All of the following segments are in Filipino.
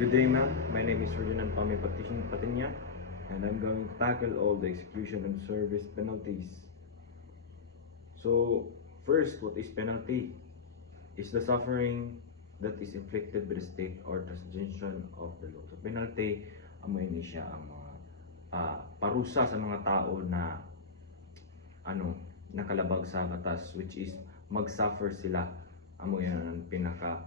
Good day, ma'am. My name is Ferdinand Pame Patinya, and I'm going to tackle all the execution and service penalties. So, first, what is penalty? Is the suffering that is inflicted by the state or transgression of the law. So, penalty, amoy ni siya ang mga parusa sa mga tao na nakalabag sa batas, which is mag-suffer sila. Amoy yan ang pinaka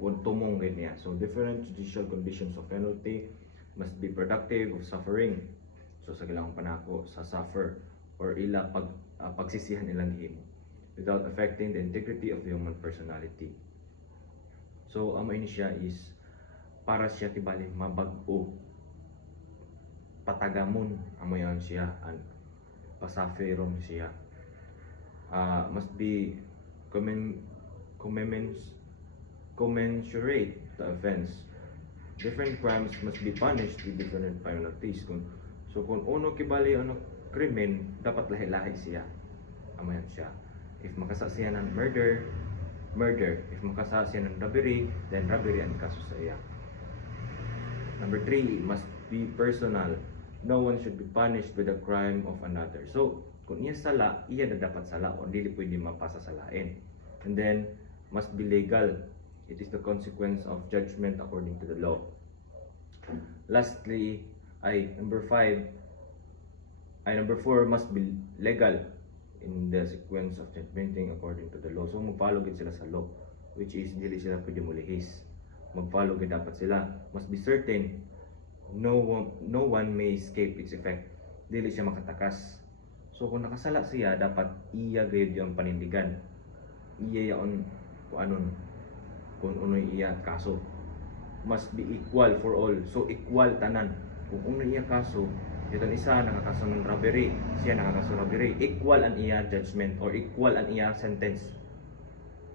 tumong ganyan. So different judicial conditions of penalty must be productive of suffering. So sa gilang panako sa suffer or ila pagsisihan ilang himo without affecting the integrity of the human personality. So amo ini siya is para siya tibali mabag-o patagamon amo yan siya an pasaferon siya. Must be commensurate the offense. Different crimes must be punished with different penalties. So kung uno kibali krimen, dapat lahi-lahi siya. Amayan siya. If makasa siya ng murder. If makasa siya ng robbery, then robbery ang kaso sa iya. Number 3, it must be personal. No one should be punished with the crime of another. So kung iya sala, iya na dapat sala o dili pwede mapasasalain. And then must be legal. It is the consequence of judgment according to the law. Lastly, number 4 must be legal in the sequence of judgmenting according to the law. So mag-follow gid sila sa law, which is dili sila pwede mulihis. Mag-follow gid dapat sila. Must be certain. No one may escape its effect. Dili siya makatakas. So kung nakasala siya, dapat iya gayud yung panindigan. Iya yaon kung unoy iya kaso. Must be equal for all. So equal tanan. Kung unoy iya kaso, itong isa nakakaso ng robbery, siya nakakaso robbery, equal an iya judgment or equal an iya sentence.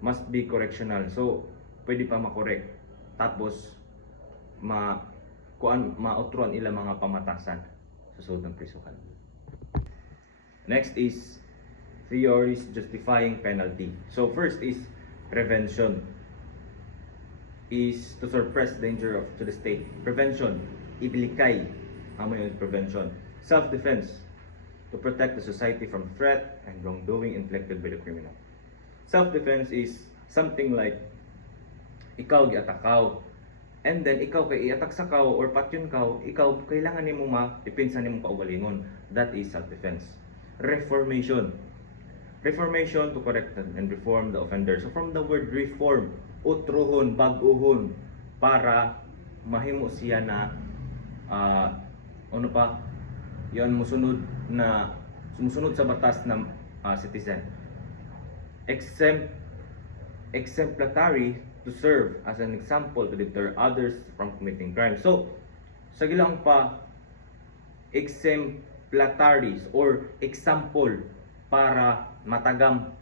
Must be correctional. So pwede pa makorek. Tapos mautron ila mga pamatasan sa sud ng prisuhan. Next is theories justifying penalty. So first is prevention. Is to suppress danger to the state. Prevention, ibilikay amo yung prevention. Self-defense, to protect the society from threat and wrongdoing inflicted by the criminal. Self-defense is something like ikaw giatakaw, and then ikaw kay iatak sa kaw or patyon kaw, ikaw kailangan nimo ma-depensa nimo kaugalingon. That is self-defense. Reformation to correct and reform the offender. So from the word reform, utrohon, bag-ohon, para mahimo siya na yon sumusunod sa batas ng citizen. Exemplary, to serve as an example to deter others from committing crime. So sa gilang pa exemplataries or example para matagam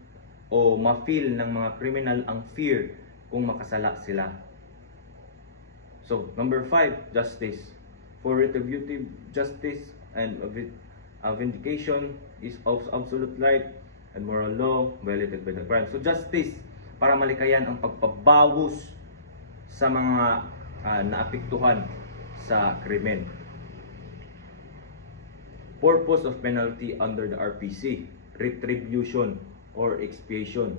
o ma-feel ng mga criminal ang fear kung makasala sila. So, number 5, justice. For retributive justice and vindication is of absolute right and moral law violated by the crime. So, justice para malikayan ang pagpabawos sa mga naapektuhan sa krimen. Purpose of penalty under the RPC, retribution or expiation.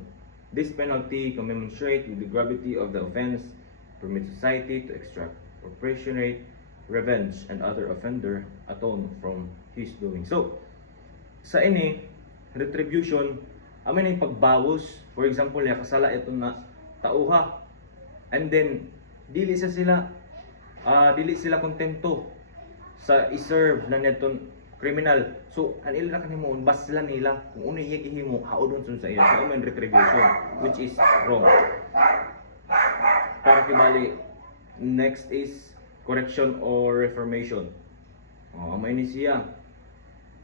This penalty commensurate with the gravity of the offense, permit society to extract proportionate revenge and other offender atone from his doing. So, sa ini, retribution, amin yung pagbawos. For example, kasala ito na tauha. And then, dili sila kontento sa iserve na netong criminal. So, anila na kanimo bas sila nila kung unay iya gihimo haudon sa iya. So, amen retribution, which is wrong. Para kibali, next is correction or reformation. Amay ni siya.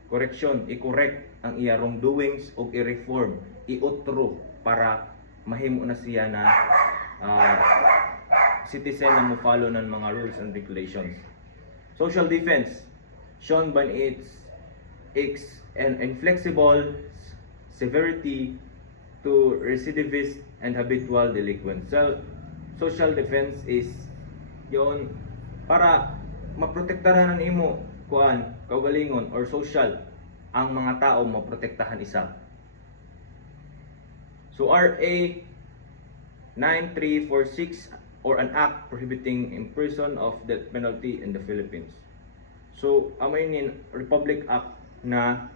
Correction, i-correct ang iya wrongdoings o i-reform, i-utro para mahimo na siya na citizen na mo-follow ng mga rules and regulations. Social defense, shown by its inflexible severity to recidivist and habitual delinquents. So, social defense is yon para maprotektahan nimo kuan kaugalingon or social ang mga tao maprotektahan isa. So RA 9346 or an act prohibiting imprison of death penalty in the Philippines. So amainin Republic Act na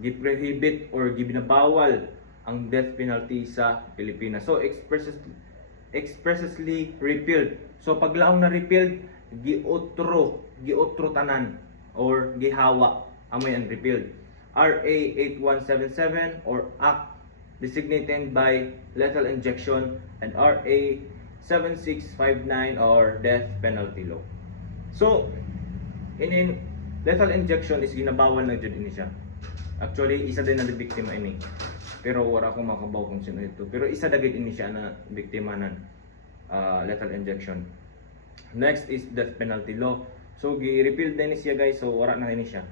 giprohibit or gibinabawal ang death penalty sa Pilipinas. So expressly repealed. So paglaong na repealed, giotro tanan or gihawa amoy ang repealed. RA 8177 or act designated by lethal injection and RA 7659 or death penalty law. So in lethal injection is ginabawal na jud ini siya. Actually isa din na biktima ini. Pero wala akong makabaw kung sino ito. Pero isa dagit ini siya na biktima ng lethal injection. Next is death penalty law. So gi-repeal din siya guys. So wala na ini siya.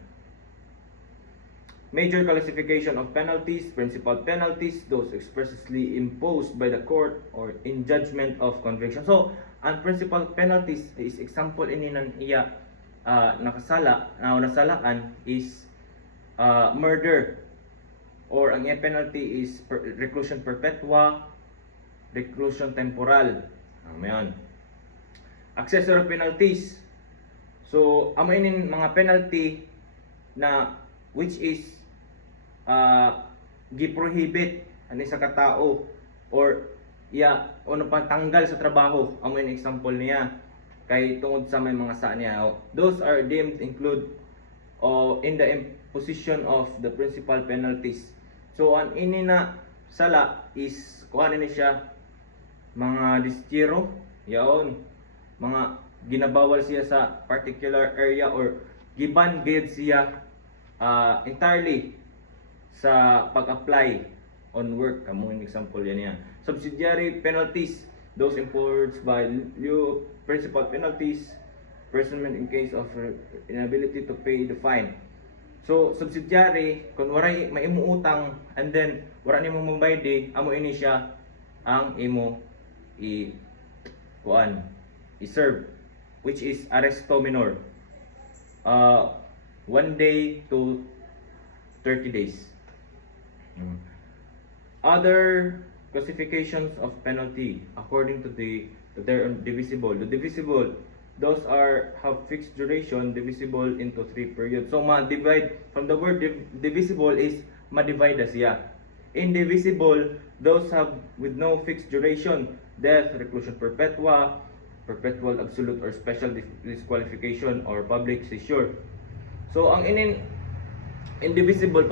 Major classification of penalties, principal penalties, those expressly imposed by the court or in judgment of conviction. So, ang principal penalties is example ini ng iya nasalaan is murder or ang iya penalty is reclusion perpetua, reclusion temporal. Ayan. Accessory penalties. So, amo inin mga penalty na which is giprohibit ani sa katao or ano pa tanggal sa trabaho. Amo yung example niya kay tungod sa may mga sa niya. Those are deemed include in the imposition of the principal penalties. So ang ini na sala is kuha ni siya mga distiro yaon mga ginabawal siya sa particular area or giban gid siya entirely sa pag-apply on work. Kamo yung example yan yan. Subsidiary penalties, those imposed by lieu principal penalties, imprisonment in case of inability to pay the fine. So subsidiary, kung waray may imo utang and then wala nimo mambayad, amo ini siya ang imo i-serve, which is arresto minor. 1 day to 30 days. Other classifications of penalty according to their divisible. The divisible, those have fixed duration, divisible into 3 periods. So ma-divide from the word divisible is ma-divide siya. Indivisible, those have with no fixed duration, death, reclusion perpetua, perpetual absolute or special disqualification or public seizure. So ang indivisible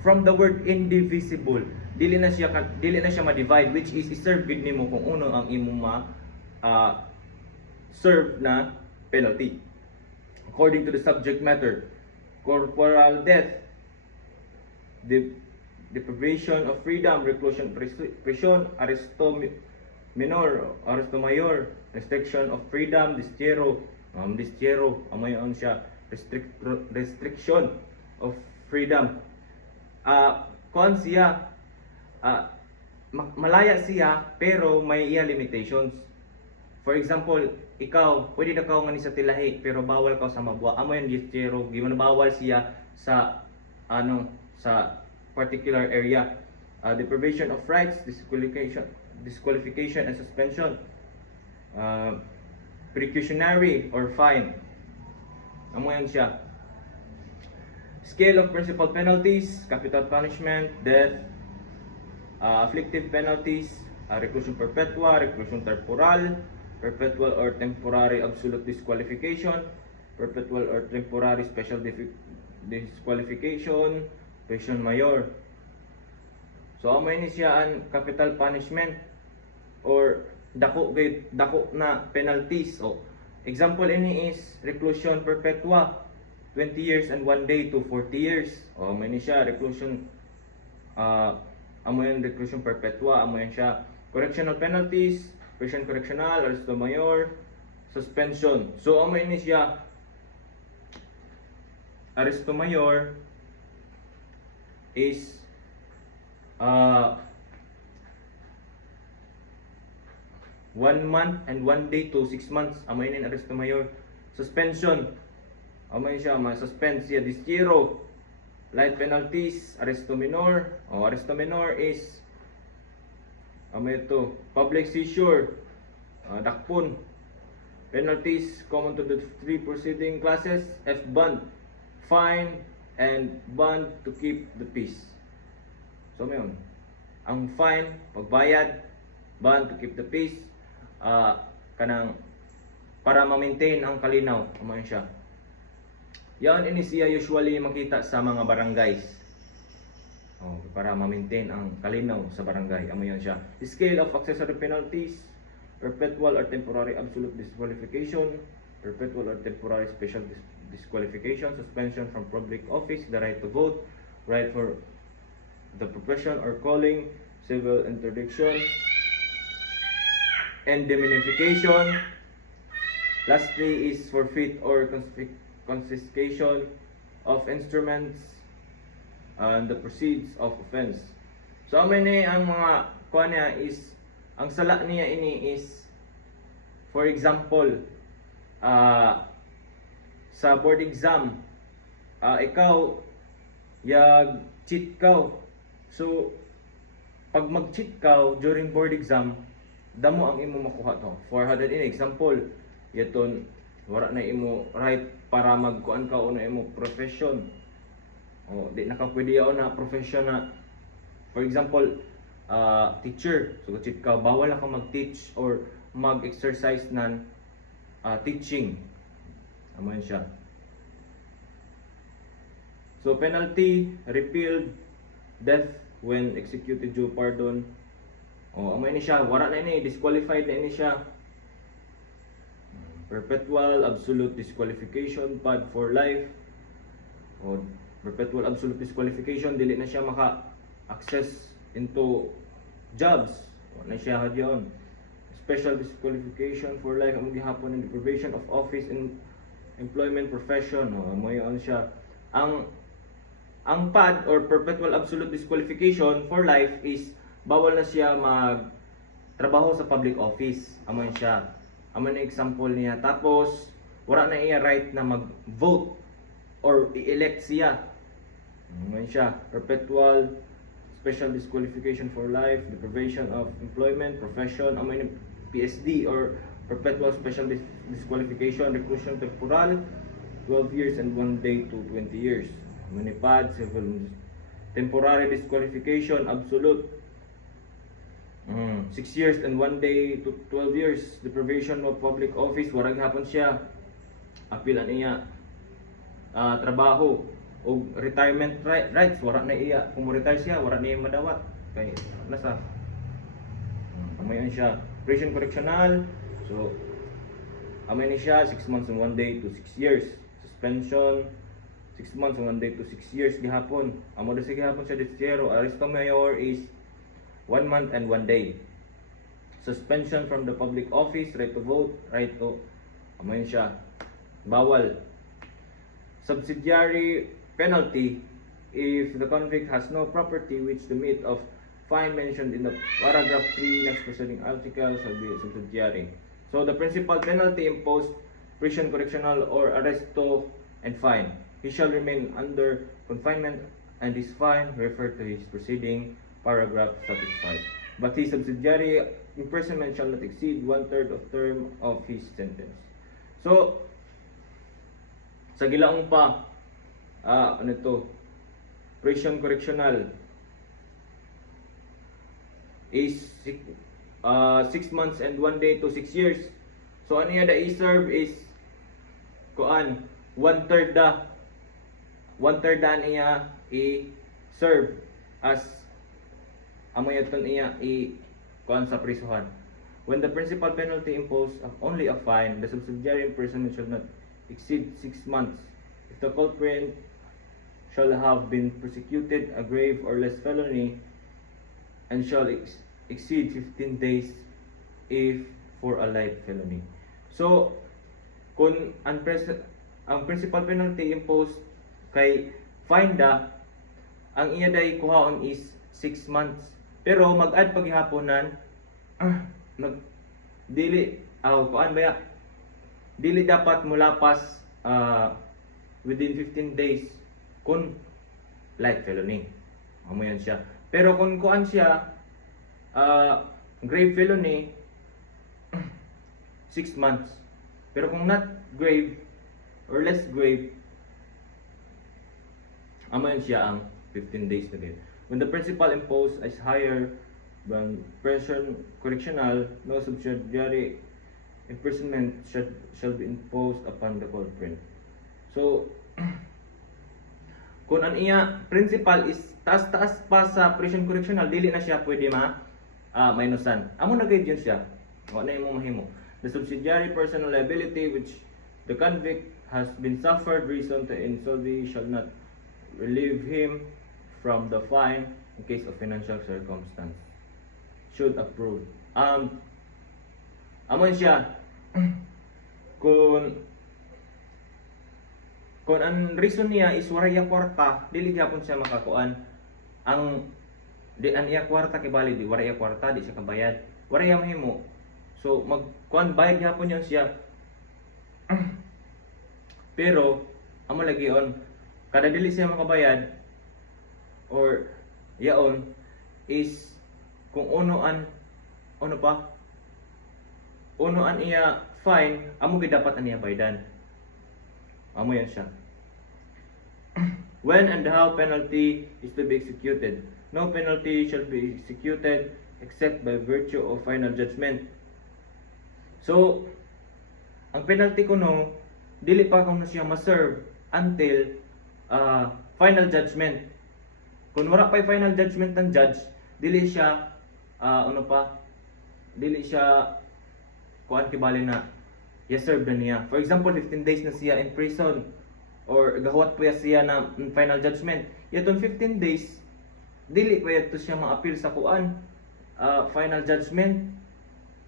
from the word indivisible, dili na siya ma-divide, which is i-serve gid nimo kung uno ang imong serve na penalty according to the subject matter. Corporal death, deprivation of freedom, reclusion prison, arresto minor, arresto mayor, restriction of freedom, distierro amayon siya restriction of freedom. Kon siya malaya siya pero may iya limitations. For example, ikaw pwede na ka nga ni sa tilahi pero bawal ka sa mabwa. Amo yung distero, giman bawal siya sa sa particular area. Deprivation of rights, disqualification and suspension. Precautionary or fine. Amo yan siya. Scale of principal penalties, capital punishment, death, afflictive penalties, reclusion perpetua, reclusion temporal, perpetual or temporary absolute disqualification, perpetual or temporary special disqualification, prison mayor. So may ni siya ang capital punishment or dako na penalties. So example ini is reclusion perpetua, 20 years and 1 day to 40 years. O may ni siya reclusion amo yung reclusion perpetua, amo yan siya correctional penalties, prison correctional, arresto mayor, suspension. So amo ini siya arresto mayor is 1 month and 1 day to 6 months. Amay nin aresto mayor. Suspension. Amay siya ma-suspend siya distiero. Light penalties, arresto minor. Arresto minor is amay ito, public seizure, dakpon. Penalties common to the three preceding classes, F bond, fine, and bond to keep the peace. So mayon, ang fine, pagbayad, bond to keep the peace, kanang para ma-maintain ang kalinaw, amayon siya. Yan ini siya usually makita sa mga barangays. Para ma-maintain ang kalinaw sa barangay, amayon siya. Scale of accessory penalties, perpetual or temporary absolute disqualification, perpetual or temporary special disqualification, suspension from public office, the right to vote, right for the profession or calling, civil interdiction, indemnification. Lastly is forfeit or confiscation of instruments and the proceeds of offense. So many ang mga kuha niya is, ang sala niya ini is, for example, sa board exam, ikaw cheat ka. So pag mag-cheat ka during board exam, damo ang imo makuha to. For hadad in example, yaton wala na imo right para magkuan ka una imo profession. Di na ka pwede na profession na, for example, teacher. So cheat ka, bawal ka mag-teach or mag-exercise ng teaching. Aman siya. So penalty, repealed, death when executed due pardon. Amay ni siya, wala na ini, disqualified na ini siya. Perpetual absolute disqualification, pad for life. Perpetual absolute disqualification, dili na siya maka-access into jobs. Wala na siya hadyon. Special disqualification for life, ang gihapon ng deprivation of office in employment profession. Mayon siya. Ang PAD or perpetual absolute disqualification for life is bawal na siya magtrabaho sa public office. Amon siya. Amon na example niya. Tapos wala na iya right na mag-vote or i-elect siya. Amon siya. Perpetual special disqualification for life, deprivation of employment profession. Amon yung PSD or perpetual special disqualification, reclusion temporal, 12 years and 1 day to 20 years. Manipad, civil temporary disqualification, absolute 6 years and 1 day to 12 years. Deprivation of public office, warag hapon siya. Apilan niya trabaho o retirement rights, wala na iya. Kung mo-retire siya, wala na iya madawat. Kaya nasa amayon siya. Prison correctional, so amay ni siya 6 months and 1 day to 6 years. Suspension 6 months and 1 day to 6 years gihapon. Amo da sige gihapon sa distiero. Arresto mayor is 1 month and 1 day. Suspension from the public office, right to vote, right to amayon siya. Bawal. Subsidiary penalty if the convict has no property which the meat of fine mentioned in the paragraph 3 next preceding article shall be subsidiary. So the principal penalty imposed, prison correctional or arresto and fine. He shall remain under confinement and his fine referred to his preceding paragraph satisfied. But his subsidiary imprisonment shall not exceed 1/3 of term of his sentence. So sa gilaong pa, ano to? Prison correctional is 6 months and 1 day to 6 years. So ano yada i-serve is kuan 1/3 da. 1/3 da niya i-serve as amoyaton niya kuan sa prisuhan. When the principal penalty imposed only a fine, the subsidiary imprisonment shall not exceed 6 months. If the culprit shall have been prosecuted a grave or less felony and shall exceed 15 days if for a light felony. So, kung ang principal penalty imposed kay fine da, ang iya day kuhaon is 6 months. Pero mag-add paghihaponan, dili kuan ba ya? Dili dapat mulapas within 15 days kung light felony. Amo yan siya. Pero kung kuan siya grave felony 6 months. Pero kung not grave or less grave, amo yan siya ang 15 days na din. When the principal imposed is higher than prison correctional, no subsidiary imprisonment shall be imposed upon the culprit. So, kung ang iya principal is taas-taas pa sa prison correctional, dili na siya pwede minusan. Amo na gayud yun siya. O na imong mahimo. The subsidiary personal liability which the convict has been suffered reason to insolvency shall not relieve him from the fine in case of financial circumstance. Should approve. Amon siya kung ang reason niya is waraya kwarta, dili gyapon siya makakuan. Ang iya kwarta kay bali di waraya kwarta, di siya kabayad. Waraya mahimo. So magkuan bayad gyapon yan siya. Pero amo lagi on kada dili siya makabayad or yaon is kung unoan iya fine, amo gid dapat aniya bayadan. Amo yan siya. When and how penalty is to be executed. No penalty shall be executed except by virtue of final judgment. So, ang penalty kuno dili pa kuno siya ma-serve until final judgment. Kung wala pa final judgment ng judge, dili siya dili siya kuan kibali na serve na niya. For example, 15 days na siya in prison or gahuat pa siya na final judgment. Yaton 15 days dili pa yato siya ma-appeal sa kuan final judgment.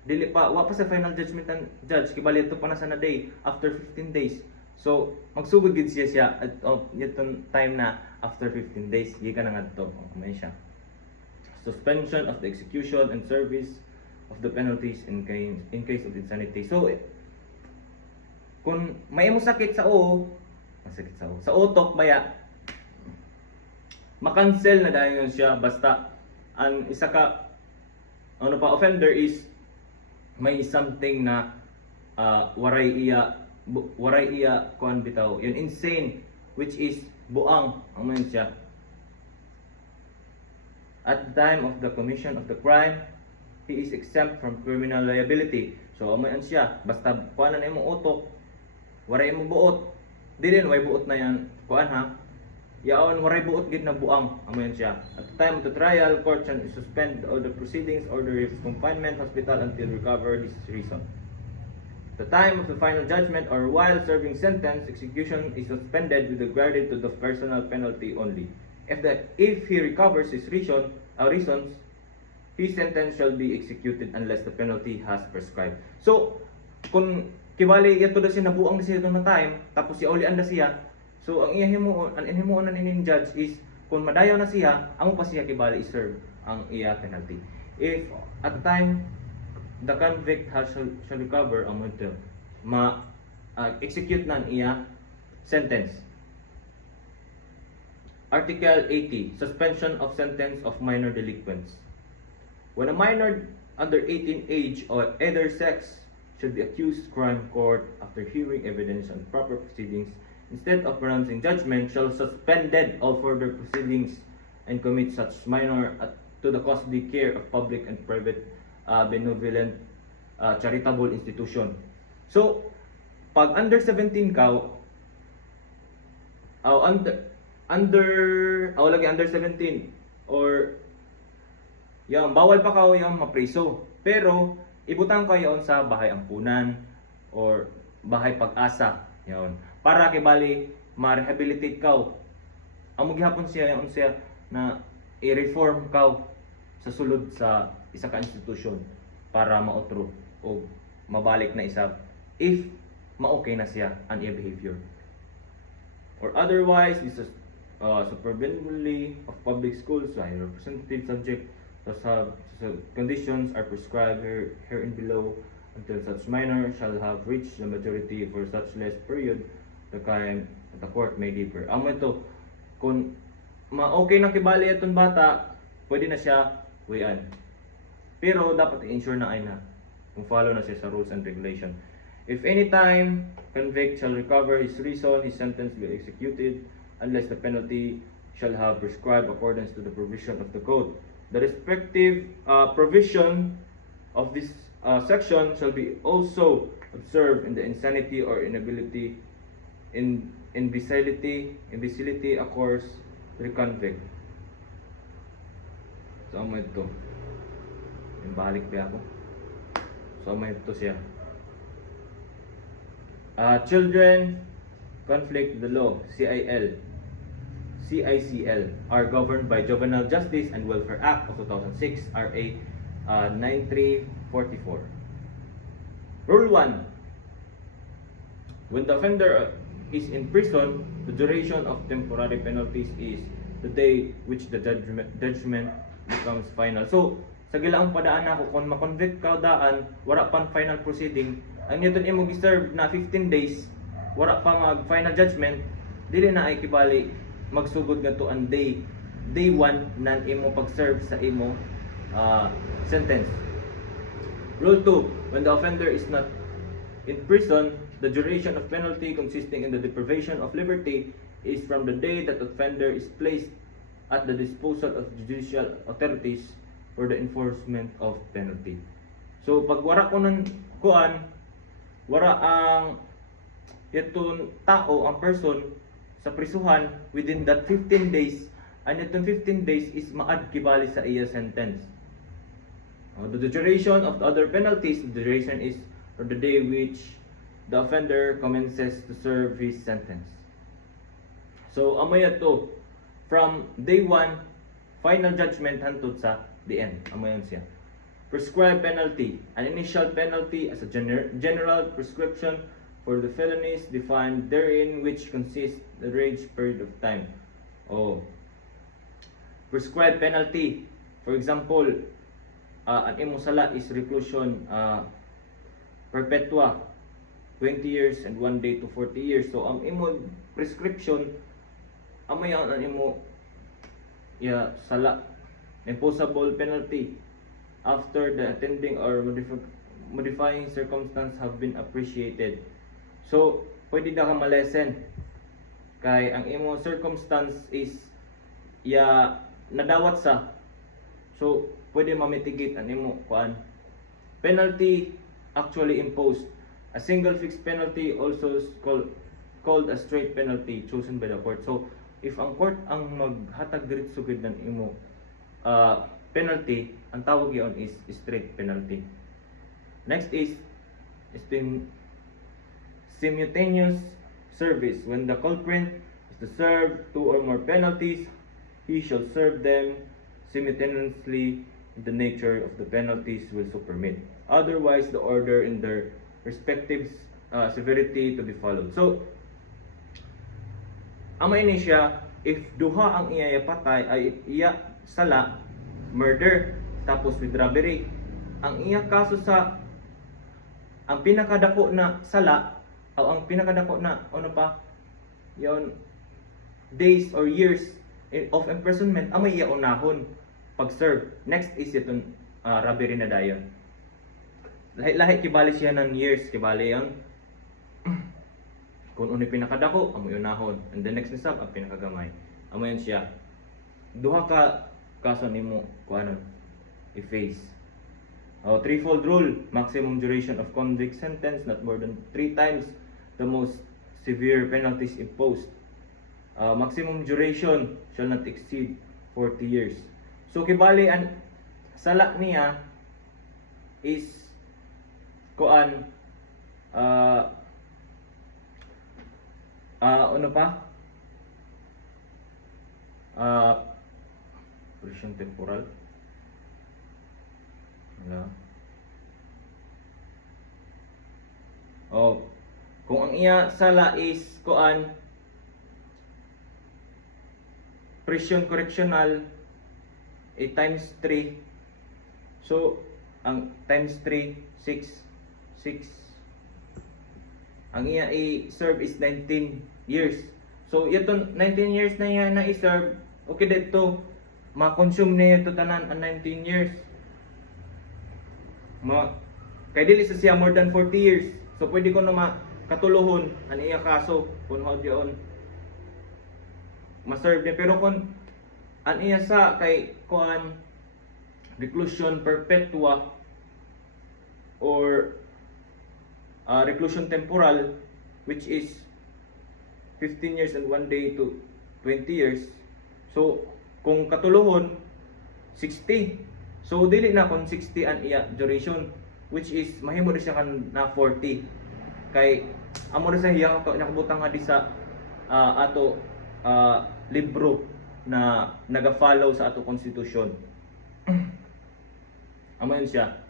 Dili pa wa pa sa final judgment ang judge kibali ito pa na sa na day after 15 days. So magsugod gid siya at yaton time na after 15 days gikan na ngadto may siya. Suspension of the execution and service of the penalties in case of insanity. So kung may mo sakit sa sa utok baya makancel na dahil siya basta ang isa ka offender is may something na waray iya kuan bitaw yun insane which is buang ang man siya at the time of the commission of the crime he is exempt from criminal liability. So amoy siya basta kuan na imong utok waray mo buot dili way buot na yan kuan ha yaon waray buot gid na buang amoy siya. At the time of the trial court shall suspend all the proceedings order his confinement hospital until recover his reason. The time of the final judgment or while serving sentence execution is suspended with regard to the personal penalty only. If he recovers his reasons his sentence shall be executed unless the penalty has prescribed. So kung kibali yato da siya nabuang na siya na time tapos siya ulian na siya, so ang himuon na ning judge is kung madayaw na siya amo pa siya kibali i-serve ang iya penalty. If at the time the convict shall recover amo ito execute na ang iya sentence. Article 80 suspension of sentence of minor delinquents. When a minor under 18 age or either sex should be accused crime court after hearing evidence and proper proceedings instead of pronouncing judgment shall suspended all further proceedings and commit such minor to the custody care of public and private benevolent charitable institution. So pag under 17 ka under 17 or yang bawal pa ka yung mapriso pero ibutang ka yon sa bahay ampunan or bahay pag-asa yon para kibali ma-rehabilitate ka amo gihapon siya yon siya na i-reform ka sa sulod sa isa ka institusyon para maotro o mabalik na isa if ma-okay na siya ang iya behavior or otherwise this is supervisory of public schools so representative subject so conditions are prescribed here and below until such minor shall have reached the majority. For such less period, the crime at the court may differ. Amo ito, kung okay na kibali itong bata, pwede na siya wian. Pero dapat i-ensure na ay na kung follow na siya sa rules and regulation. If any time convict shall recover his reason, his sentence will be executed unless the penalty shall have prescribed accordance to the provision of the code. The respective provision of this section shall be also observed in the insanity or inability imbecility occurs to the convict. So amo ito. Balik ba ako? So amo ito siya. Children conflict with the law, CICL, are governed by Juvenile Justice and Welfare Act of 2006, RA 9344. Rule 1. When the offender is in prison, the duration of temporary penalties is the day which the judgment becomes final. So, sa gilaang padaan ako, kung makonvict ka daan, wala pang final proceeding, ang nito imo gi-serve na 15 days, wala pa mag-final judgment, dili na ay kibali magsugod nga to ang day 1 nan imo pag-serve sa imo sentence. Rule 2. When the offender is not in prison, the duration of penalty consisting in the deprivation of liberty is from the day that the offender is placed at the disposal of judicial authorities for the enforcement of penalty. So pag wara ko ng kuan, wara ang itong tao, ang person sa prisuhan within that 15 days, and itong 15 days is maad kibali sa iya sentence. The duration of the other penalties, the duration is from the day which the offender commences to serve his sentence. So amaya to from day 1 final judgment hantod sa the end. Amayan siya. Prescribed penalty, an initial penalty as a general prescription for the felonies defined therein, which consists the range period of time. Prescribed penalty, for example, ang imong sala is reclusion perpetua, 20 years and 1 day to 40 years. So ang imo prescription, amayan ang imo sala. Imposable penalty after the attending or modifying circumstance have been appreciated. So, pwede na ka malesen kay ang imo circumstance is nadawat sa. So, pwede ma-mitigate ang imo kuan. Penalty actually imposed. A single fixed penalty also is called a straight penalty chosen by the court. So, if ang court ang maghatag diretso gid ng imo penalty, ang tawag yon is straight penalty. Next is simultaneous service. When the culprit is to serve 2 or more penalties, he shall serve them simultaneously in the nature of the penalties will so permit. Otherwise, the order in their respective severity to be followed. So, amay ni siya, if duha ang iya patay ay iya sala, murder, tapos with robbery, ang iya kaso sa ang pinakadako na sala o ang pinakadako na yon days or years of imprisonment amay iya unahon pag-serve. Next is itong robbery na dayon. Lahi kibali siya ng years, kibali ang kung ano pinakadako amoy unahon, and the next na sab ang pinakagamay amoy siya. Duha ka kaso nimo kuanon i-face. Threefold rule, maximum duration of convict sentence not more than 3 times the most severe penalties imposed. Maximum duration shall not exceed 40 years. So kibali ang sala niya is kuan ano pa? Prison temporal. Wala. Kung ang iya sala is kuan prison correctional times 3. So ang times 3 6 6. Ang iya i-serve is 19 years. So ito 19 years na iya na i-serve, okay dito ma-consume niya ito tanan ang 19 years. Kay dili sa siya more than 40 years. So pwede ko na makatuluhon ang iya kaso kung how diyon ma-serve niya. Pero kung ang iya sa kay kuan reclusion perpetua or reclusion temporal, which is 15 years and 1 day to 20 years. So kung katuluhon 60. So dili na kung 60 ang iya duration, which is mahimo rin siya kan na 40. Kay amo rin sa iya to nakabutang nga di sa ato libro na naga-follow sa ato konstitusyon. Amo yun siya.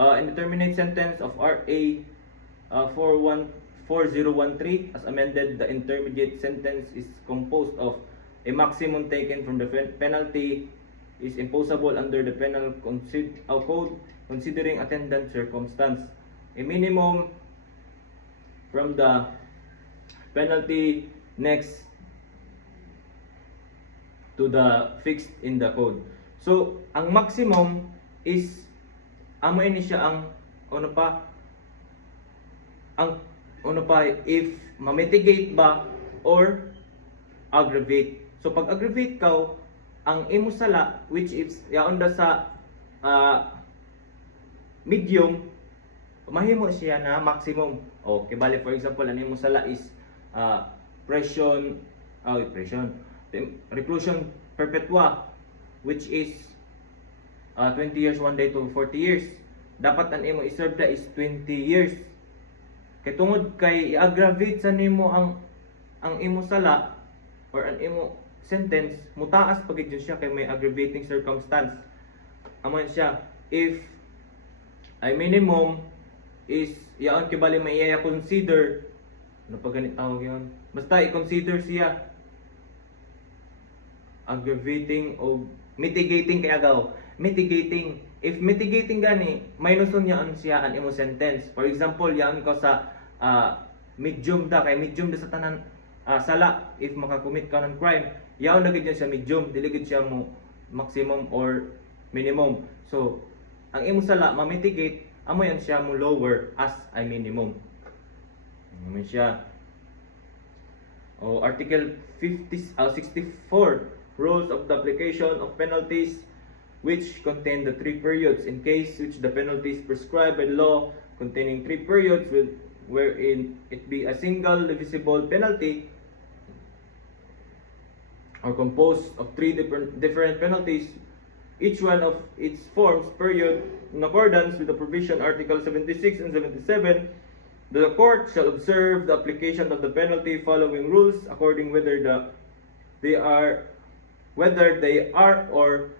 Indeterminate sentence of RA 4013 as amended, the intermediate sentence is composed of a maximum taken from the penalty is imposable under the penal code considering attendant circumstance, a minimum from the penalty next to the fixed in the code. So ang maximum is amo ini siya ang if ma-mitigate ba or aggravate. So pag aggravate ka, ang imo sala which is yaon da sa medium, mahimo siya na maximum. Okay, bali for example ang imo sala is reclusion perpetua, which is 20 years 1 day to 40 years. Dapat ang imo i-serve da is 20 years. Kay tungod kay i-aggravate sa nimo ang imo sala or ang imo sentence, mutaas pagid siya kay may aggravating circumstance. Amo siya if ay minimum is yaon kibali may iya consider ano pa ganit tawag yon, basta i-consider siya aggravating o mitigating kay agaw. Mitigating, if mitigating gani minuson yaan siya ang imo sentence. For example, yaan ko sa medium da, kay medium da sa tanan sala, if makakommit ka ng crime, yaon na gid sa medium, dili gid siya mo maximum or minimum. So ang imo sala ma-mitigate, amo yan siya mo lower as a minimum. Amo siya. Article 64, rules of the application of penalties, which contain the 3 periods in case which the penalties prescribed by law containing 3 periods wherein it be a single divisible penalty or composed of 3 different penalties, each one of its forms period in accordance with the provision Article 76 and 77. The court shall observe the application of the penalty following rules according whether they are or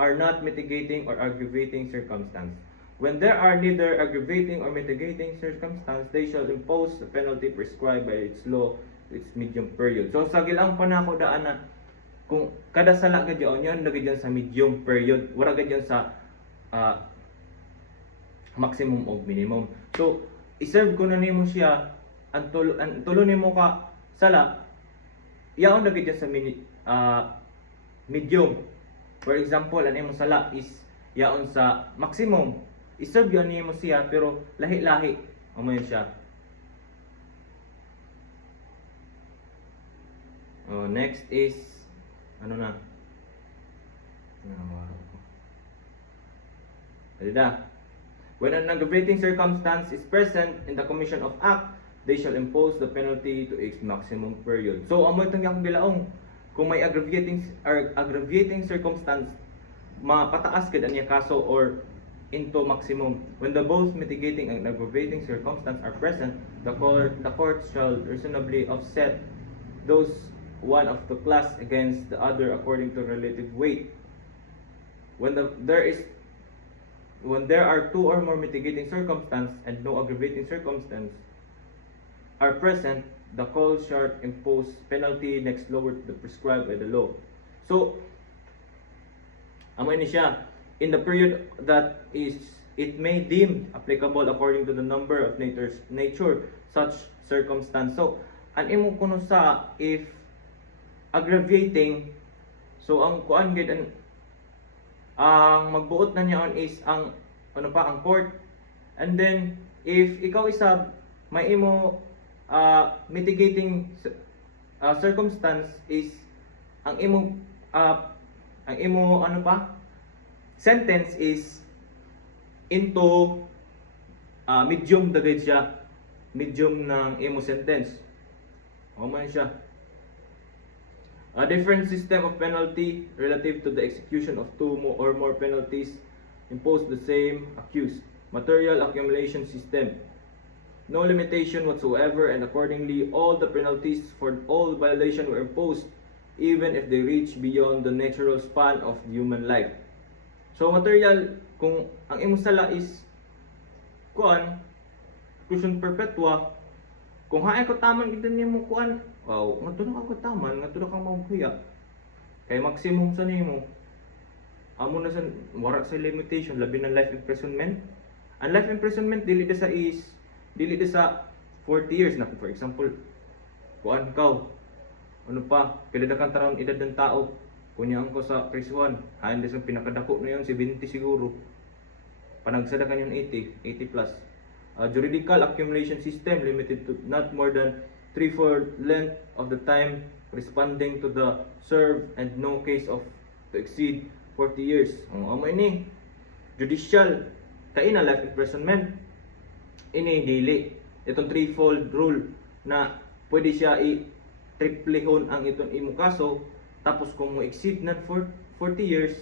are not mitigating or aggravating circumstance. When there are neither aggravating or mitigating circumstance, they shall impose the penalty prescribed by its law, its medium period. So sa gilang panako daan na kung kada sala gid yon lagi dyan sa medium period, wala gid yan sa maximum o minimum. So i-serve ko na nimo siya ang tulo nimo ka sala, yaon lagi dyan sa medium. For example, ang imong sala is yaon sa maximum. I-serve yan nimo siya pero lahi-lahi. Amo yun siya. Next is ano na? When an aggravating circumstance is present in the commission of act, they shall impose the penalty to its maximum period. So amo itong yakong gilaong. Kung may aggravating circumstance, mapataas gid ang kaso or into maximum. When the both mitigating and aggravating circumstance are present, the court shall reasonably offset those one of the class against the other according to relative weight. When there are 2 or more mitigating circumstance and no aggravating circumstance are present, the court shall impose penalty next lower to the prescribed by the law. So amo ini siya in the period that is it may deem applicable according to the number of nature such circumstance. So, an imo kuno sa if aggravating, so ang kuan gid ang magbuot na niya on is ang ang court. And then if ikaw isa may imo mitigating circumstance is ang imo sentence is into medium dagay siya, medium ng imo sentence. O man siya. A different system of penalty relative to the execution of two or more penalties impose the same accused. Material accumulation system. No limitation whatsoever, and accordingly all the penalties for all violation were imposed even if they reach beyond the natural span of human life. So material, kung ang imong sala is kuan cushion perpetua, kung haay ko taman gid nimo kuan, wow, ngadto na ako taman, ngadto na kang mabuya. Kay maximum sa nimo amo na sa wara sa limitation labi ng life imprisonment. Ang life imprisonment dili sa 40 years na, for example kuan kaw pila da kang taon edad ng tao, kunyang ko sa prisuhan hain sa pinakadako na yun 70 siguro, panagsada ka yun 80 plus. Juridical accumulation system limited to not more than 3/4 length of the time responding to the served and no case of to exceed 40 years. Amo ini judicial kay na life imprisonment, ini dili itong threefold rule na pwede siya triplehon ang itong imo kaso, tapos kung mo exceed na 40 years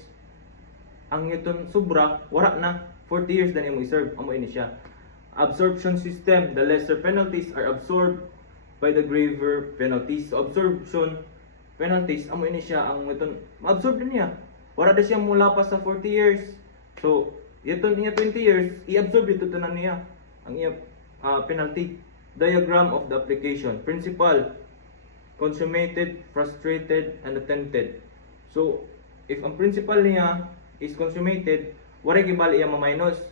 ang itong sobra wala na 40 years na imo i-serve. Amo ini siya. Absorption system, the lesser penalties are absorbed by the graver penalties. So absorption penalties, amo ini siya ang itong ma-absorb din niya, wala na siya mula pa sa 40 years. So itong niya 20 years i-absorb ito tanan niya ang iya penalty. Diagram of the application. Principal, consummated, frustrated, and attempted. So if ang principal niya is consummated, wala gibali iya ma-minus.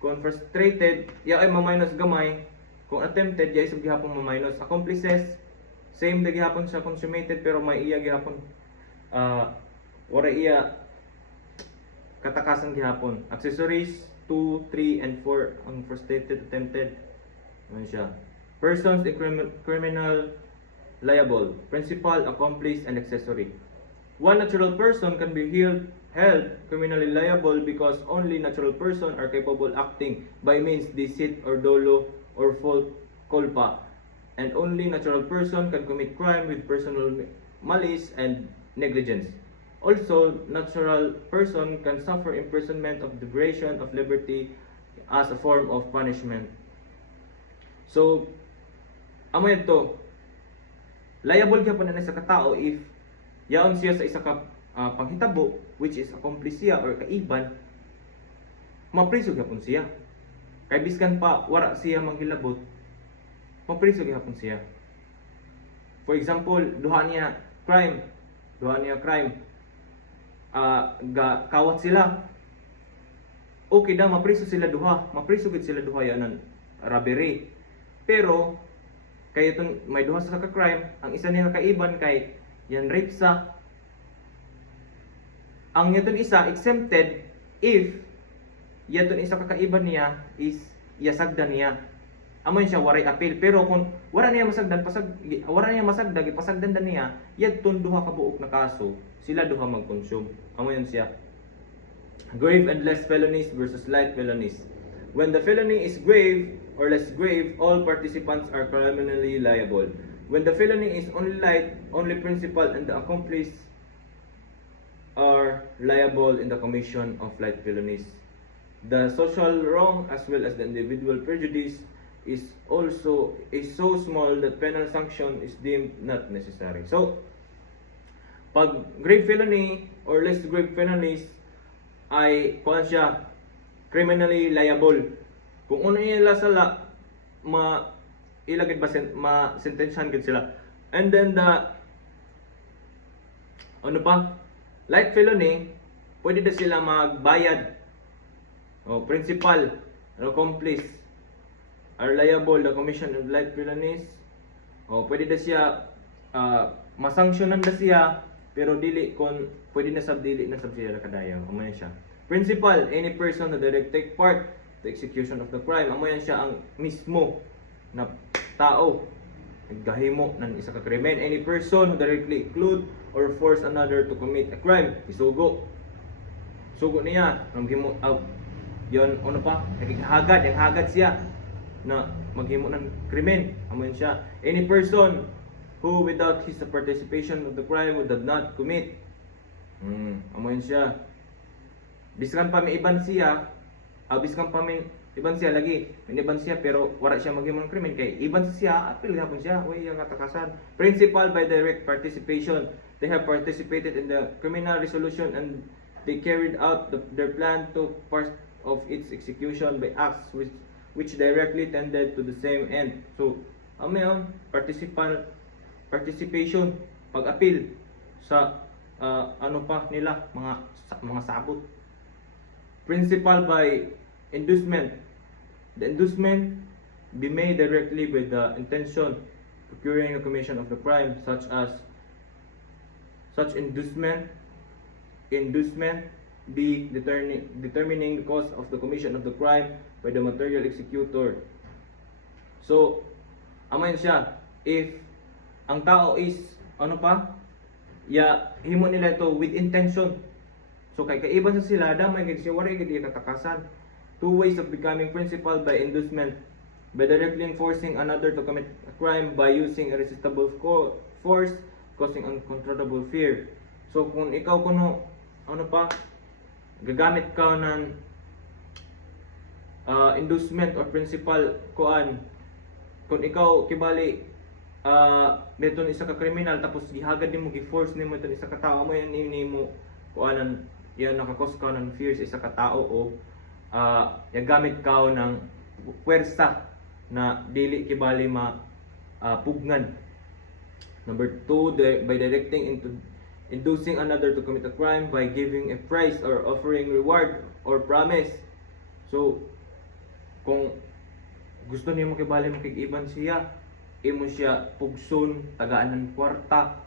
Kung frustrated, iya ay ma-minus gamay. Kung attempted, iya isang gihapon ma-minus. Accomplices, same na gihapon sa consummated, pero may iya gihapon wala iya katakasan gihapon. Accessories 2, 3, and 4 ang frustrated, attempted. Ano siya? Persons in criminal liable, principal, accomplice, and accessory. One natural person can be held criminally liable because only natural person are capable acting by means deceit or dolo or fault culpa, and only natural person can commit crime with personal malice and negligence. Also, natural person can suffer imprisonment of deprivation of liberty as a form of punishment. So, amo ito, liable ka pa na sa katao if yaon siya sa isa ka panghitabo, which is accomplice siya or kaiban, mapriso gyapon siya. Kay biskan pa wara siya manghilabot, mapriso gyapon siya. For example, duha niya crime, kawat sila, okay da, mapriso gid sila duha yanan robbery. Pero kay itong may duha sa ka-crime, ang isa niya kaiban kay yan rape sa. Ang yaton isa exempted if yaton isa kakaiban niya is yasagdan niya. Amon siya waray appeal, pero kung wala niya masagdan ipasagdan dan niya, yadton duha ka buok na kaso, sila duha mag-consume. Amo yun siya. Grave and less felonies versus light felonies. When the felony is grave or less grave, all participants are criminally liable. When the felony is only light, only principal and the accomplice are liable in the commission of light felonies. The social wrong as well as the individual prejudice is so small that penal sanction is deemed not necessary. So, pag grave felony or less grave felonies ay kuan siya criminally liable. Kung una nila sala ilagid ba ma-sentensyahan gid sila. And then the light felony, pwede na sila magbayad Principal or accomplice are liable the commission of light felonies. Pwede na siya masanksyonan na siya pero dili kon pwede na dili na siya kadayon. Amo yan siya. Principal, any person who direct take part the execution of the crime. Amo yan siya ang mismo na tao naggahimo ng isa ka krimen. Any person who directly include or force another to commit a crime. Isugo. Sugo niya. Maghimo yon ano pa? Naghagad, yung hagad siya na maghimo ng krimen. Amo yan siya. Any person who without his participation of the crime would have not commit. Amo yan siya. Biskan pa may iban siya, biskan pa may iban siya lagi, may iban siya pero wala siya maghimo ng krimen kay iban siya, apil gyapon siya, way yung katakasan. Principal by direct participation, they have participated in the criminal resolution and they carried out their plan to part of its execution by acts which directly tended to the same end. So, yon participation, pag-apil sa ano pa nila, mga sabot. Principal by inducement. The inducement be made directly with the intention procuring a commission of the crime, such inducement be determining the cause of the commission of the crime by the material executor. So, amayan siya, if ang tao is himo nila ito with intention. So kay kaiban sa sila, damay gid siya, wala gid katakasan. Two ways of becoming principal by inducement: by directly enforcing another to commit a crime by using irresistible force, causing uncontrollable fear. So kung ikaw gagamit ka ng inducement or principal kung ikaw kibali meton isa ka kriminal tapos gihagad nimo gi-force nimo iton isa ka tawo mo yan nimo kuanan yan nakakos ka ng fears isa ka tao o gamit ka ng puwersa na dili kibali pugnan. Number 2, by directing into inducing another to commit a crime by giving a price or offering reward or promise. So kung gusto niyo makibali makig-iban siya, imo siya pugson, tagaan ng kwarta,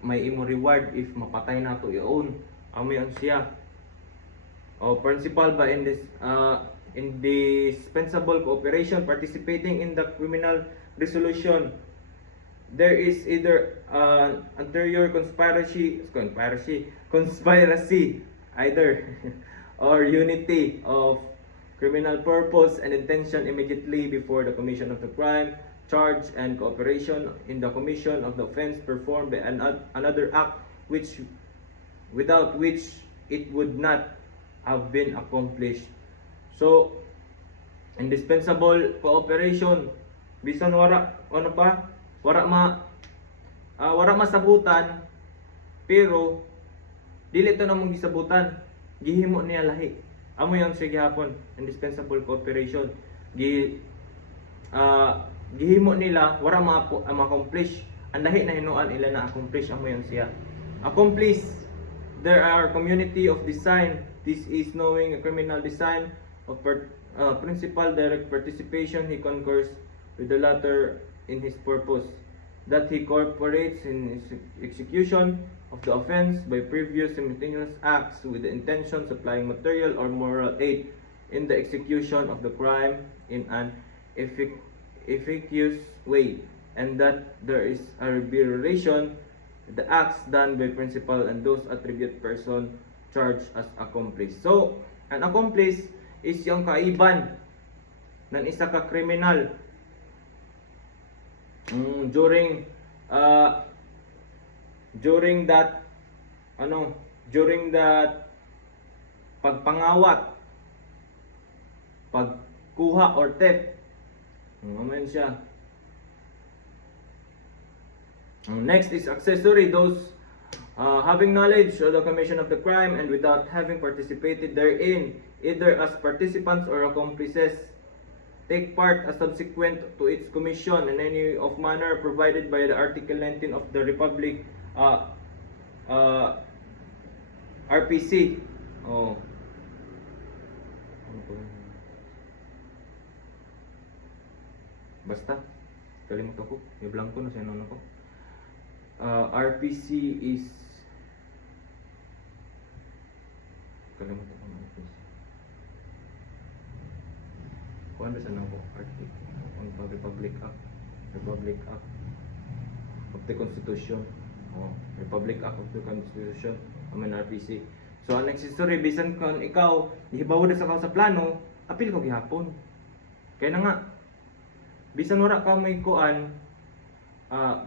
may imo reward if mapatay na to i-own. Yan siya. Principal by indispensable cooperation, participating in the criminal resolution. There is either anterior conspiracy either or unity of criminal purpose and intention immediately before the commission of the crime, charge, and cooperation in the commission of the offense performed by another act without which it would not have been accomplished. So, indispensable cooperation, bisan wara masabutan, pero dili to namong gisabutan, gihimo niya lahi. Amo yang siya gihapon, indispensable cooperation. Gihimo nila wara ma-accomplish, ang lahi na hinuan ila na accomplish. Amo yang siya accomplish. There are community of design. This is knowing a criminal design of principal direct participation. He concurs with the latter in his purpose, that he cooperates in his execution of the offense by previous simultaneous acts with the intention supplying material or moral aid in the execution of the crime in an efficacious way, and that there is a relation the acts done by principal and those attribute person charged as accomplice. So, an accomplice is yung kaiban ng isa ka kriminal during that pagpangawat, pagkuha or theft. Amen siya. Next is accessory, those having knowledge of the commission of the crime and without having participated therein, either as participants or accomplices, take part as subsequent to its commission in any of manner provided by the Article 19 of the Republic RPC. Ano po yun? Basta, kalimutan ko. Yung blanco na siya ko. RPC is... Kalimutan ko ng RPC. Kung ano siya ko? Republic Act. Republic Act of the Constitution. Republic Act of the Constitution. RPC. So, ang accessory, bisan kung ikaw, ihibaw na sa plano, apil ko gihapon. Kaya na nga, bisan wala ka may kuan,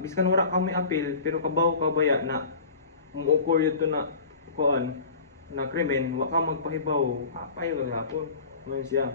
bisan wala ka may apil, pero kabaw ka baya na umuukor yun na kuan, na krimen, wala ka magpahibaw, apay ka gihapon. Ngayon siya.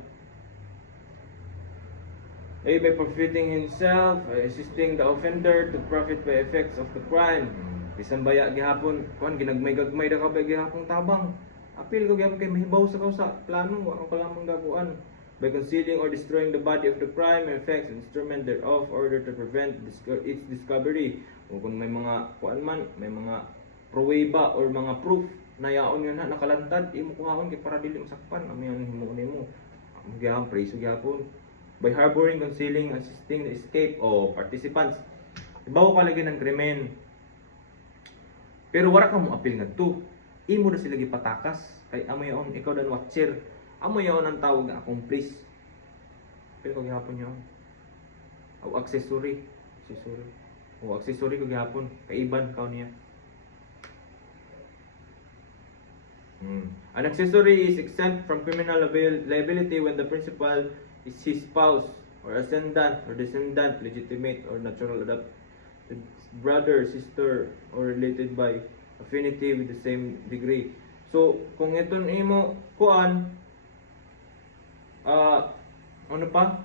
A by profiting himself, assisting the offender to profit by effects of the crime. Bisan baya gihapon, kuan ginagmay-gagmay da ka ba gihapon tabang. Apil ko gyapon kay mahibaw sa kausa plano wa ka lamang gabuan. By concealing or destroying the body of the crime and effects and instrument thereof order to prevent its discovery. O kung may mga kuan man, may mga pruweba or mga proof na yaon yun na nakalantad, imo kuhaon kay para dili masakpan, amo yan himuon nimo. Gyapon preso gyapon. By harboring, concealing, assisting the escape o participants. Ibaw ka lagi ng krimen. Pero wala ka mo apil ngadto. Imo na sila gipatakas kay amo yaon ikaw dan watcher. Amo yaon ang tawag nga accomplice. Pero kung gihapon yaon. O accessory. Accessory ko gihapon kay iban kaw niya. An accessory is exempt from criminal liability when the principal is his spouse or ascendant or descendant, legitimate or natural adopted brother, sister, or related by affinity with the same degree. So, kung iton imo kuan, ano pa?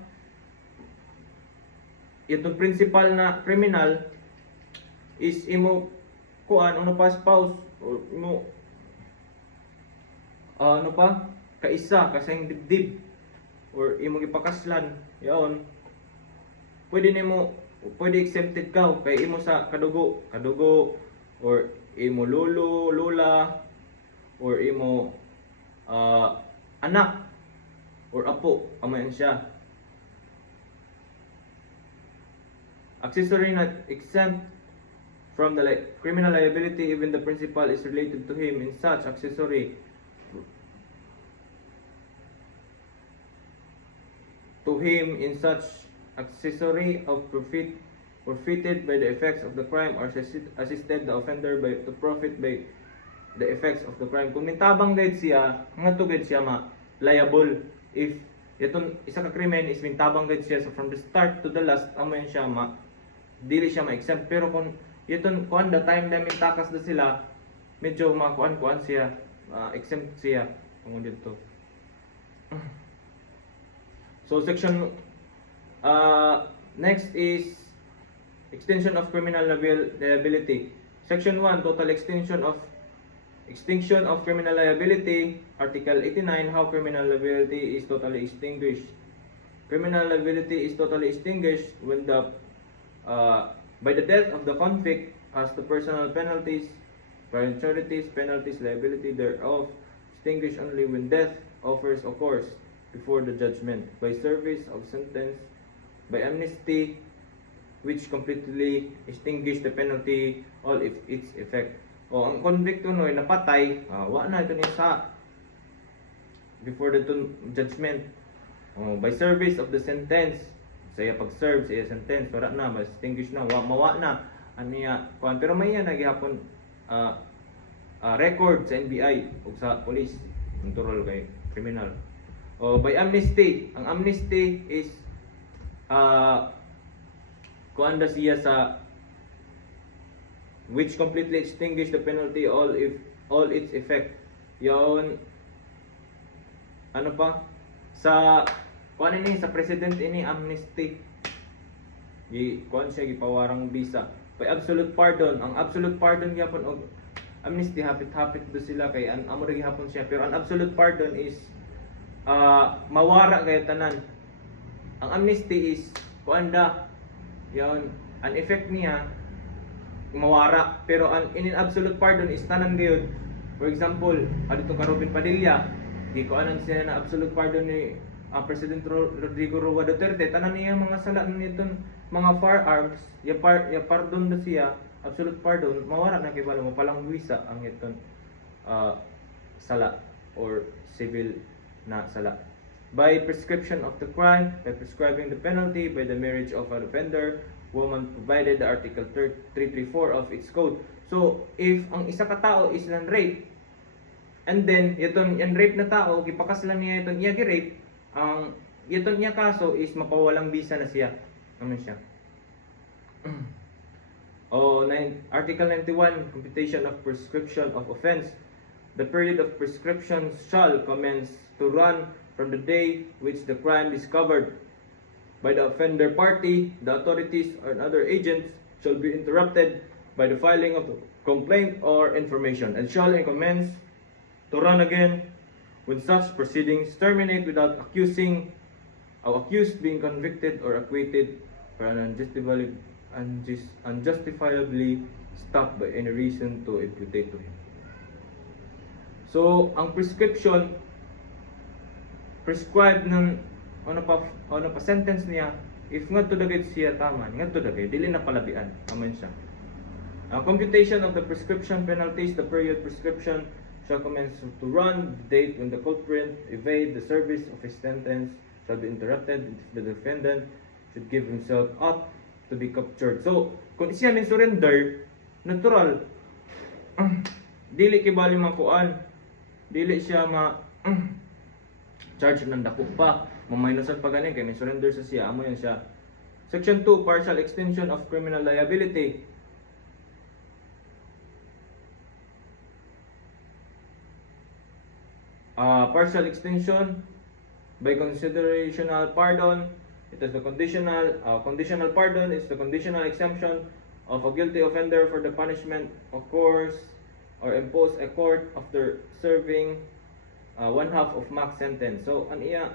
Itong principal na criminal is imo kuan, ano pa, spouse, or imo ano pa? Kaisa, kasing dibdib, or imo gipakaslan, yaon. Pwede exempted ka kay imo sa kadugo or imo lolo, lola, or imo anak or apo, amayan siya. Accessory not exempt from the criminal liability even the principal is related to him in such accessory of profited by the effects of the crime or assisted the offender to profit by the effects of the crime. Kung nitabang guide siya, nga to guide siya liable if itong isa ka krimen is mintabang guide siya, so from the start to the last amoy siya dili siya ma-exempt. Pero kung itong kuan the time na mintakas na sila, medyo kuan siya, exempt siya kung dito. So section next is extension of criminal liability. Section 1, total extinction of criminal liability. Article 89, how criminal liability is totally extinguished. Criminal liability is totally extinguished when by the death of the convict as the personal penalties, penalties, liability thereof extinguished only when death occurs before the judgment, by service of sentence, by amnesty, which completely extinguish the penalty, all its effect. O ang convicto noy napatay, wa na ito niya sa before the judgment. By service of the sentence, saya pag-serve sa sentence, wala na, ma-extinguish na, mawa na aniya kuan. Pero may yan naghihapon record sa NBI o sa police, control kay criminal. By amnesty, ang amnesty is kuan da siya sa which completely extinguish the penalty, all its effect. Yon ano pa sa kuan ini sa president ini amnesty kuan siya gipawarang bisa. By absolute pardon, ang absolute pardon gyapon og amnesty hapit do sila kay amo ra gihapon siya, pero ang absolute pardon is mawara kay tanan. Ang amnesty is kuanda yon, an effect niya mawara, pero an in absolute pardon is tanan gayud. For example, adto ka Robin Padilla, di ko alam siya na absolute pardon ni President Rodrigo Roa Duterte, tanan niya mga sala niton mga firearms, ya pardon na siya, absolute pardon, mawara na kay bala mo palang visa ang iton sala or civil na sala. By prescription of the crime, by prescribing the penalty, by the marriage of an offender, woman provided the Article 334 of its code. So, if ang isa ka tao is nan rape, and then yaton yan rape na tao gipakaslan niya yaton iya gi-rape, ang yaton niya kaso is mapawalang bisa na siya. Ano siya? Article 91, computation of prescription of offense. The period of prescription shall commence to run from the day which the crime discovered by the offender party. The authorities or other agents shall be interrupted by the filing of the complaint or information, and shall commence to run again when such proceedings terminate without accused being convicted or acquitted or unjustifiably stopped by any reason to imputate to him. So, ang prescription prescribed ng ano pa sentence niya, if ngadto dagay siya tama, ngadto dagay dili na palabian, aman siya. Computation of the prescription penalties, the period prescription shall commence to run the date when the culprit evade the service of his sentence shall be interrupted if the defendant should give himself up to be captured. So, kung siya min surrender, natural, dili kibali makuan, dili siya charge ng dako pa, maminusan pa ganin kay may surrender sa siya, amo yan siya. Section 2, partial extension of criminal liability. Partial extension by considerational pardon. It is the conditional pardon is the conditional exemption of a guilty offender for the punishment of course or impose a court after serving one half of max sentence. So, an iya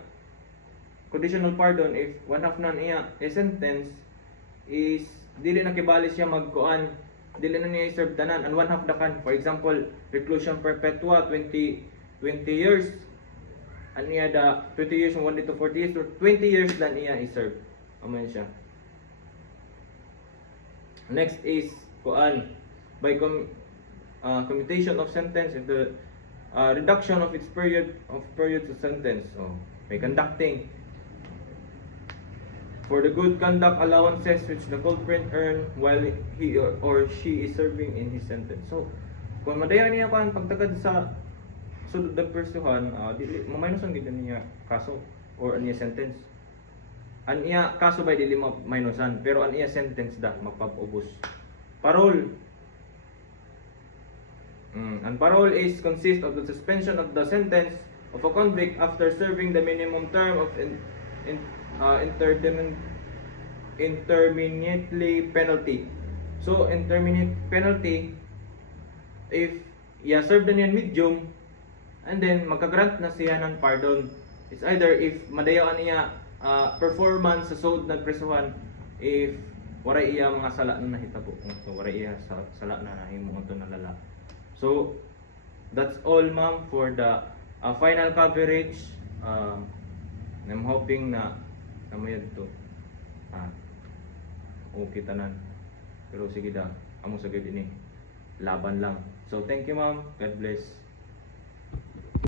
conditional pardon if one half nan iya a sentence is dili na kibali siya magkuan, dili na niya i-serve tanan, and one half dakan. For example, reclusion perpetua 20 years. An iya da 20 years from 1 to 40 years or 20 years dan iya i-serve. Aman siya. Next is kuan by commutation of sentence if the reduction of its period of sentence. So, by conducting for the good conduct allowances which the culprit earn while he or she is serving in his sentence. So, kung madayon niya kan pagtagad sa sulod ng persuhan, dili maminusan gid niya kaso or niya sentence. An iya kaso by dili maminusan, pero an iya sentence da magpapubos. Parole. And parole is consist of the suspension of the sentence of a convict after serving the minimum term of interminately penalty. So, interminate penalty, if serve na niyan medium, and then magka-grant na siya ng pardon. It's either if madayaan niya performance sa sud ng presuhan, if waray iya mga sala na nahitabo, so waray iya sala na nahimo to nalala. So, that's all ma'am for the final coverage. I'm hoping na namayad to. Okay tanan. Pero sige da, amo sa gid ini. Laban lang. So, thank you ma'am. God bless.